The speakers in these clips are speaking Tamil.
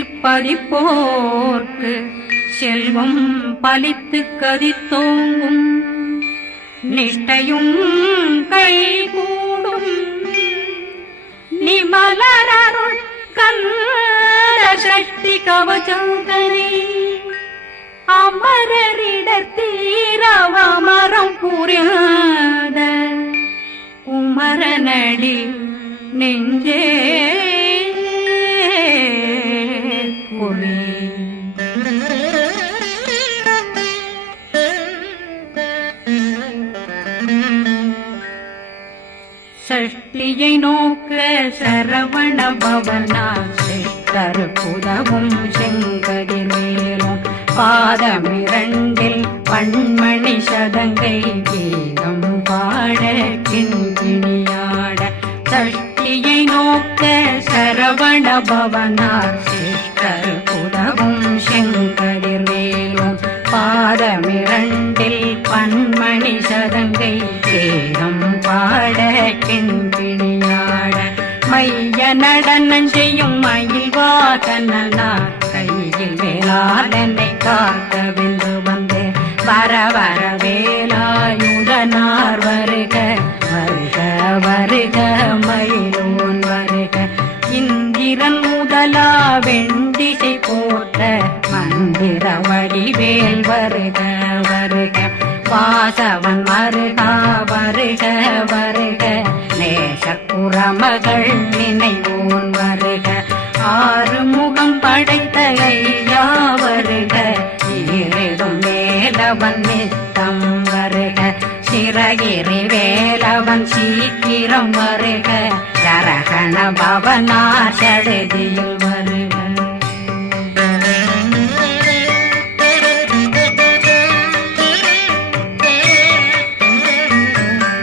சீர்பதிப்போர்க்கு செல்வம் பலித்து கதித்தோங்கும் நிஷ்டையும் கைகூடும் நிமலரருள் கந்த சக்தி கவச்சந்தனை அமரரிடத்தீரவமரம் புரியாத குமரனடி நெஞ்சே குளி சஷ்டியை நோக்க சரவண பவனார் சிஷ்டர் புதவும் செங்கதிர் மேலும் பாதமிரண்டில் பண்மணி சதங்கை கீதம் பாட கிண்கிணியாட சஷ்டியை நோக்க சரவண பவனார் சிஷ்டர் புதவும் செங்கதிர் மேலும் பாதமிரண்டில் பண்மணி சதங்கை கீதம் பாட கிண்கிணியாட மைய நடனம் செய்யும் மயில் வாகனார் கையில் வேளாளனை காக்க வென்று வந்து வர வர வேலாயுதனார் வருக வருக வருக மயிலோன் வருக இந்திரன் முதலா வெண்டிசை போட்ட மந்திர வடிவேல் வருக வருக வாசவன் வருகா வருக வருக நேசக்குறமகள் நினைவோன் வருக ஆறு முகம் படைத்த ஐயா வருக ஈரிடும் வேலவன் நித்தம் வருக சிறகிரி வேலவன் சீக்கிரம் வருக ஜரகண பவனார் சடுதியில் வருக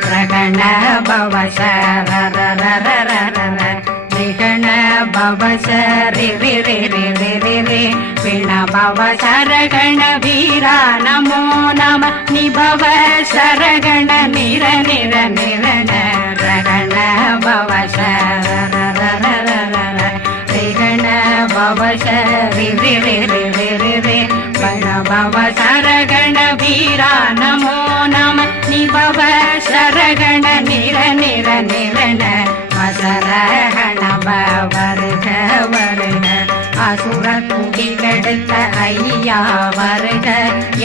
ரகண பவசரரரரரரர நிகண பவசரி பிண பவசரகண வீரா நமோ நம நிபவ சரகண நிர நிர நிரண ரகண பவசரரரரரர நிகண பவசரி பிண பவசரகண வீரா நமோ நம நிபவ சரகண நிர நிர நிரண மசரகண வருக வருக அசுர குடிகெடுத்த ஐயா வருக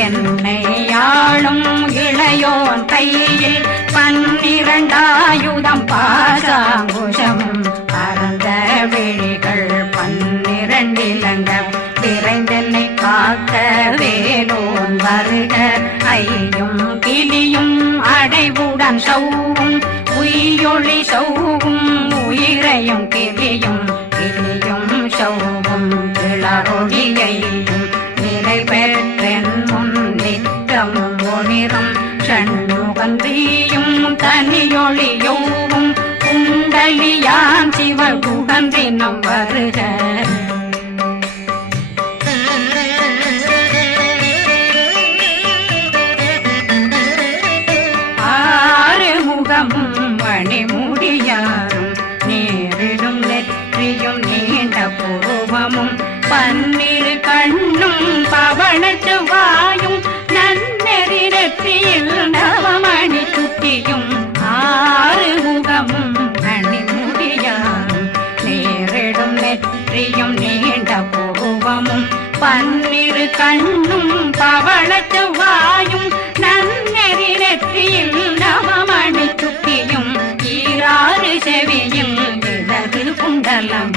என்னை ஆளும் இளையோன் கையில் 12 பாசாங்குஷம் பரந்த விழிகள் 12 இலங்க விரைந்தென்னை காக்க வேலோன் வருக ஐயும் கிளியும் அடைவுடன் சௌவும் உயிரொளி சௌவும் உயிரையும் கிளியும் கிளியும் சௌவும் கிளரொளியையும் நிலை பெற்றென் முன் நித்தம் ஒளிரும் ஷண்முகந்தியும் தனியொளியோவும் குண்டலியான் சிவகுகந்தினம் வருக மணிமுடியாரும் நேரிடும் நெற்றியும் நீண்ட புருவமும் 12 கண்ணும் பவள செவ்வாயும் நன்னெறி நெற்றியில் நவமணி சுட்டியும் 6 முகமும் மணிமுடியாரும் நேரிடும் நெற்றியும் நீண்ட புருவமும் 12 கண்ணும் பவள செவ்வாயும் நன்னெறி நெற்றியில் நவமணி சுட்டியும் 6 செவியும் இடது குண்டலம்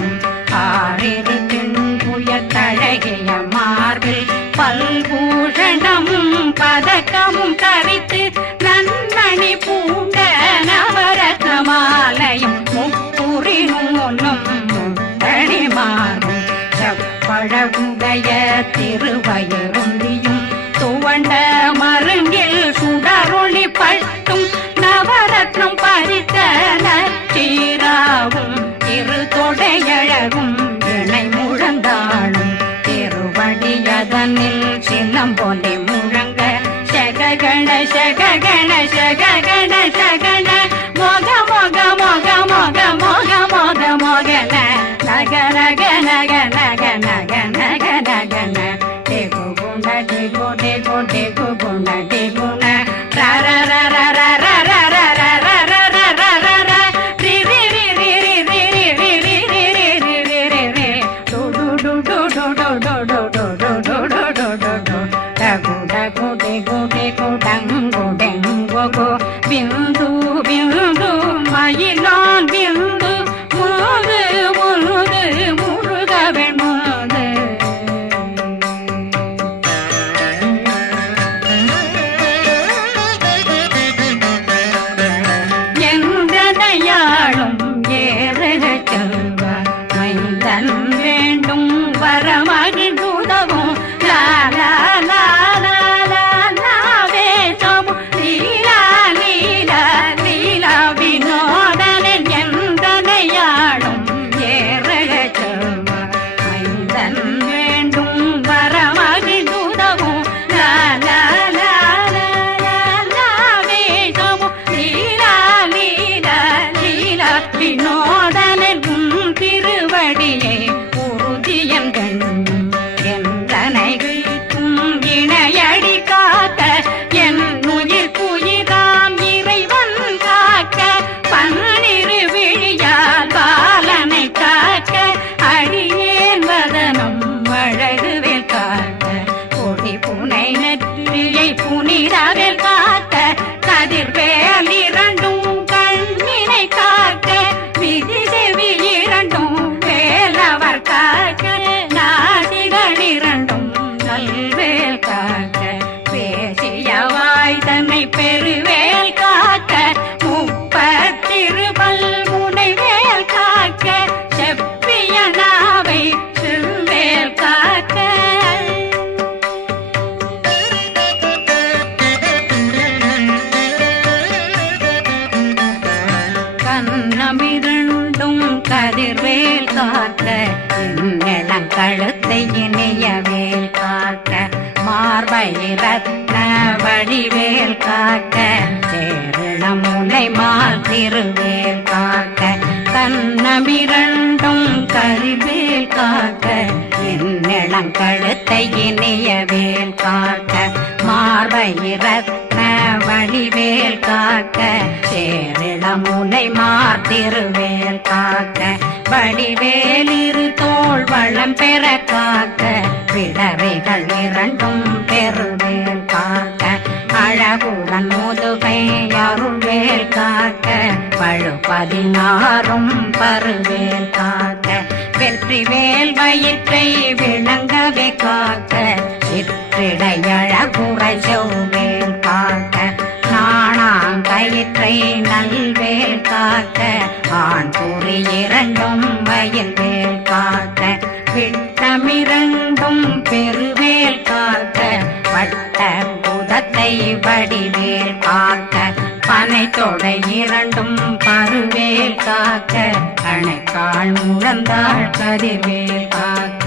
6 தின்புய தழகிய மார்பில் பல்பூஷணமும் பதக்கமும் தரித்து நன்மணி பூண்ட நவரத்ன மாலையும் முப்புரி நூலும் தனிமாறும் செப்பழகுடைய திருவயருந்தியும் துவண்ட மருங்கில் சுடரொளி பட்டும் நவரத்னம் பறித்த நச்சீராவும் திரு தொடையழகும் இணை முழந்தாளும் திருவடியதனில் சிலம்பொலி முழங்க சககண சககண சககண சகண மொக மொக மொக மொக மொக மொக மொகன நக நக நக நக நக இளங்கழுத்தை இனியவேல் காக்க மார்பை ரத்ன வடிவேல் காக்க சேரண முனை திருவேல் காக்க கண்ணமிரண்டும் கரிவேல் காக்க இளங்கழுத்தை இனியவேல் காக்க மார்பை ரத்ன வடிவேல் காக்க சேரண முனை திருவேல் காக்க வடிவேல் இரு தோள் வளம் பெற காக்க விடவைகள் இரண்டும் பெருவேல் காக்க அழகுடன் முதுகை அருள்வேல் காக்க பழு 16 பருவேல் காக்க வெற்றிவேல் வயிற்றை விளங்கவே காக்க சிற்றிடையழகுரை செவ்வேல் காக்க நாணாங்கயிற்றை நல்வேல் காக்க ஆண் குறி இரண்டும் வயல்வேல் காக்க விட்டமிரண்டும் பெருவேல் காக்க வட்ட புதத்தை வடிவேல் காக்க பனை தொடை இரண்டும் பருவேல் காக்க அணைக்கால் முழந்தாள் கதிர்வேல் காக்க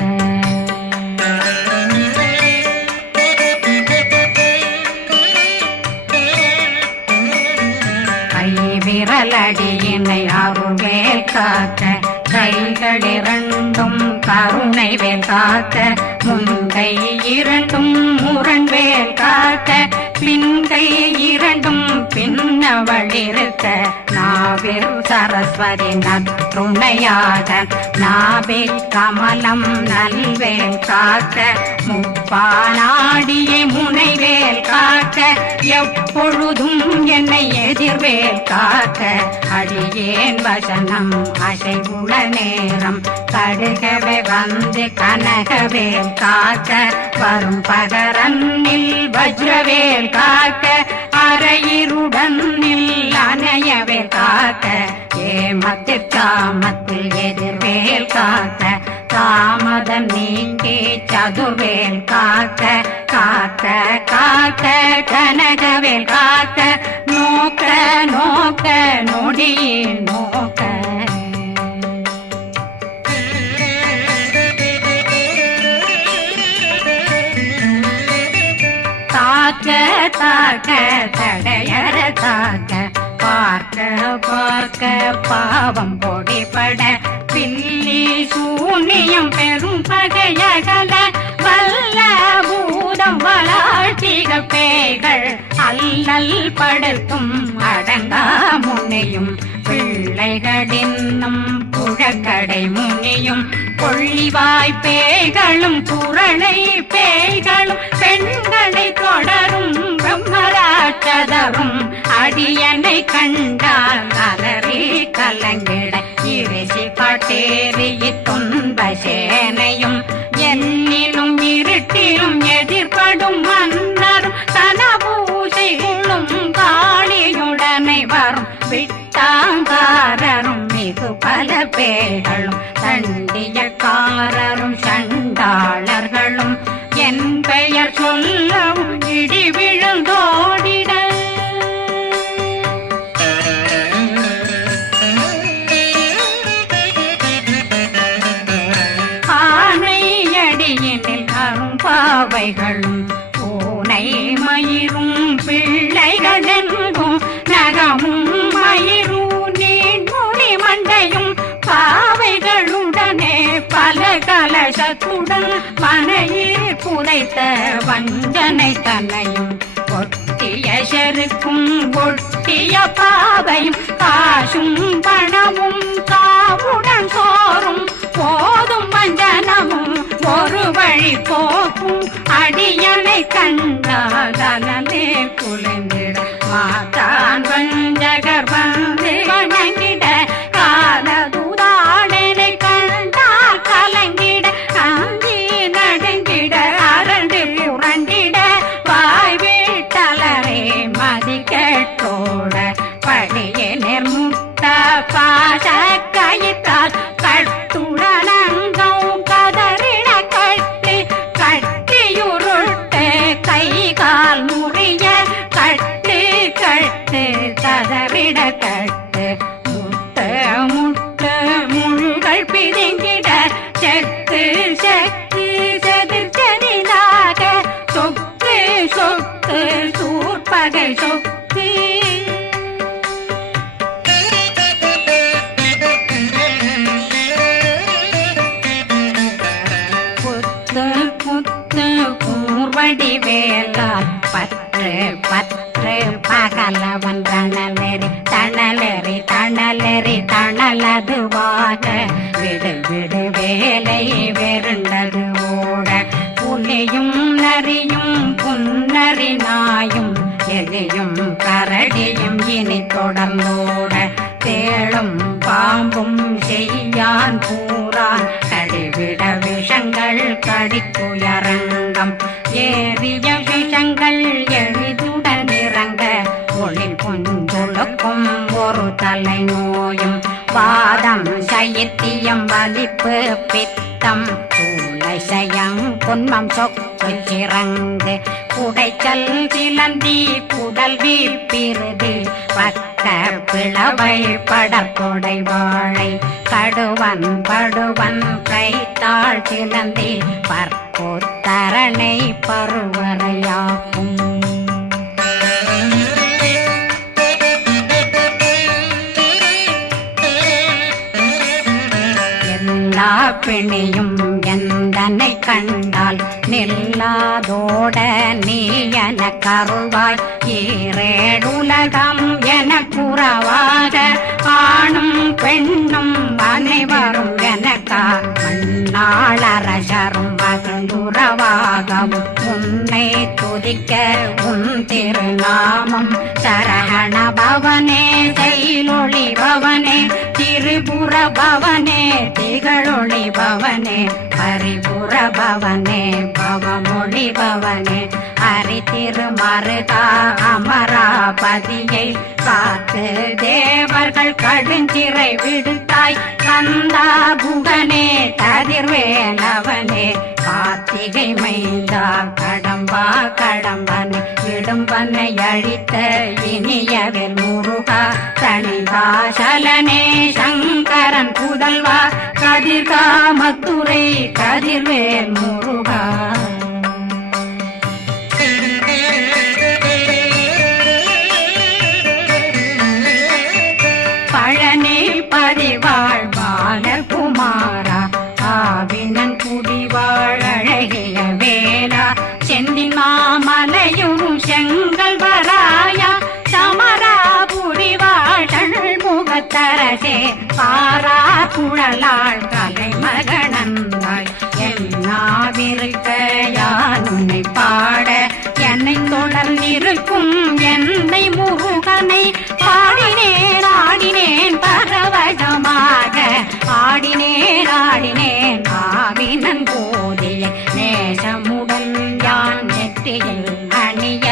விரலடியினை அருள்வேல் காக்க கைகள் இரண்டும் கருணை வேல் காக்க முன்கை இரண்டும் முரண்வேல் காக்க பின்கை இரண்டும் பின்னவளிருக்க நாவில் சரஸ்வதி நற்றுணையாக நாபி கமலம் நல்வேல் காக்க முப்பானாடியை முனைவேல் காக்க எப்பொழுதும் என்னை எதிர்வேல் காக்க அடியேன் வசனம் அசைவுள நேரம் கடுகவே வந்து கனகவேல் காக்க வரும் பகரன்னில் வஜ்ரவேல் காக்க அரையிருடன் அணையவேல் காக்க ஏமத்தில் காமத்தில் எதிர்வேல் காக்க தாமதம் நீங்கி சதுர்வேல் காக்க காக்க காக்க கனகவேல் காக்க நோக்க நோக்க நொடியில் நோக்க தாக்க தாக்க தடையற தாக்க பார்க்க பார்க்க பாவம் பொடிபட பில்லி சூனியம் பெரும் பகையகல வல்ல பூதம் வளாழ்த்திகள் பேய்கள் அல்லல் படுத்தும் அடங்கா முனையும் பிள்ளைகளின்னும் புழக்கடை முனியும் கொள்ளிவாய் பேய்களும் குரளை பேய்களும் பெண்களை தொடரும் பிரம்மராட்சதரும் அடியனை கண்டால் அலறி கலங்கிட இரிசி காட்டேறி துன்ப சேனையும் என்னிலும் இருட்டிலும் எதிர்படும் மன்னரும் தனபூசைகளும் காளியுடனை வரும் விட்டாங்காரரும் மிகு பல பேர்களும் தண்டியக்காரரும் சண்டாளர்களும் என் பெயர் சொல்லவும் இடி விழுந்தோடிட ஆனையடியினில் அரும்பாவைகளும் பூனை மயிரும் பிள்ளைகளெங்கும் நகமும் மயிரும் நீண்முடி மண்டையும் பாவைகளுடனே பல கலசத்துடன் மனையில் புதைத்த வஞ்சனை தன்னையும் ஒட்டிய செருக்கும் ஒட்டிய பாவையும் காசும் பணமும் காவுடன் சோறும் போதும் வஞ்சனமும் ஒரு வழி போக்கும் அடியனை கண்டாலே குளிர்ந்திட மாதான் வஞ்சகர் வந்து வணங்கிட காலதுதாடனை கண்டால் கலங்கிட அஞ்சி நடுங்கிட அரண்டு புரண்டிட வாய் வீட்டலரே மதி கேட்டோட படியே நிர்முட்ட பாச கயிற்றால் கட்டுடனங்கும் கதறிட கட்டி கட்டியுருட்டு கை கால் முறிய கட்டு கட்டு கதறிட கட்டு முட்டு முட்டு முள்கள் பிதுங்கிட புலியும் கரடியும் இனி தொடர்ந்தோட தேளும் பாம்பும் செய்யான் கூறான் கடிவிட விஷங்கள் கடித்துயரங்கம் ஏறிய விஷங்கள் எளிதுடன் இறங்க ஒளில் புஞ்சொழுக்கும் ஒரு தலை நோயும் வாதம் சைத்தியம் வலிப்பு பித்தம் சூளை சயம் பொன்மம் சொக்கு சிறங்கு குடைச்சல் சிலந்தி குடல் வீப்பிருது பக்க பிளவை படத்தொடை வாழை கடுவன் படுவன் கைத்தாள் சிலந்தி பற்போத்தரணை பருவரையாக்கும் பிணியும் எந்தனை கண்டால் நில்லாதோட நீ என கருவாய் ஈரேடுலகம் என புறவாக ஆணும் பெண்ணும் அனைவரும் எனக்கா மண்ணாளரசரும் மகிழ்ந்துறவாகவும் உன்னை துதிக்க உன் திருநாமம் சரகண பவனே செயலொளி பவனே திரிபுர பவனே திகழொளி பவனே ஹரிபுர பவனே பவமொழி பவனே ஹரி திருமருதா அமராபதியை காத்து தேவர்கள் கடுஞ்சிறை விடுத்தாய் கந்தா குகனே கதிர்வேலவனே கார்த்திகை மைந்தா கடம்பா கடம்பனை விடும்பனை அழித்த இனியவில் முருகா தனிதாசலனே சங்கரன் புதல்வா கதிர்காமத்துரை கதிர்வேல் முருகா பழனி பதிவாழ் பாலகுமாரா ஆவினன் குடிவாழ் அழகிய வேலா செந்தி மாமலையும் செங்கல் வராயா சமராபுரிவாழ் முகத்தரசே பாரா குழலாள் கலை மகனந்தாய் என்னாவிருக்க யானுனை பாட என்னை தொடர்ந்திருக்கும் என்னை முருகனை பாடினேன் ஆடினேன் பரவசமாக ஆடினேன் ஆடினேன் ஆவினன் போதிய நேசமுடன் யான் நெற்றியில் அணிய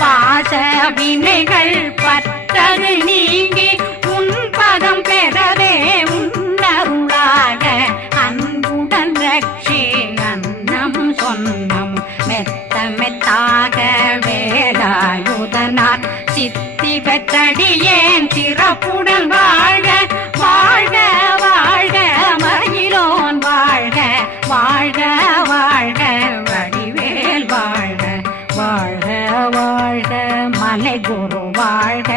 பாச வினைகள் பற்றது நீங்கி உன் பதம் பெறவே உன்னருளாக அன்புடன் ரட்சி அன்னம் சொன்னம் மெத்த மெத்தாக வேலாயுதனார் சித்தி பெற்றடியேன் சிறப்புடன் வாழ வாழ்க வாழ்க மயிலோன் வாழ்க வாழ்க வாழ்க வடிவேல் வாழ்க வாழ்க வாழ்க மலை குரு வாழ்க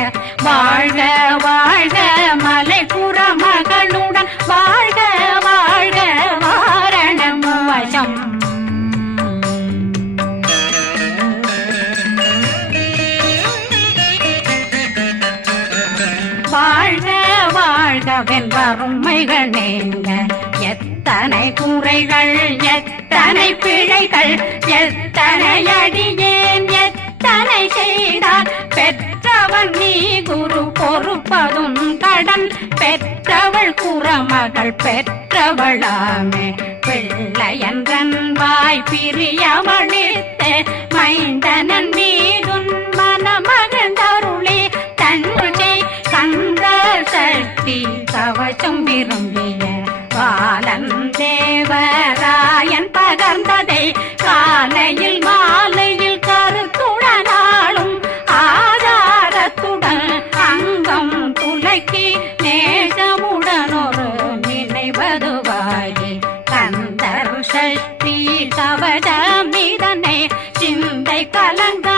வாழ்க வாழ்க மலை புற மகளுடன் வாழ்க வாழ்க வாரணம் வசம் வாழ்க வாழ்கவென் வறுமைகள் நீங்க எத்தனை குறைகள் எத்தனை பிழைகள் எத்தனை அடியேன் எத்தனை செய்தார் பெற்றவன் நீ குரு பொறுப்பதும் கடன் பெற்றவள் குறமகள் பெற்றவளாமே பிள்ளையன்றன் வாய் பிரியமளித்த மைந்தனன் மீதுன் மனமகந்தருளே தன்னை கந்த சக்தி கவசம் விரும்பிய பாலன் தேவராயன் பகர்ந்ததை காலையில் மாலையில் கருத்துடனாலும் ஆதாரத்துடன் அங்கம் துலக்கி நேசமுடன் ஒரு நினைவதுவாகி கந்தர் சஷ்டி கவசமிதனை சிந்தை கலங்க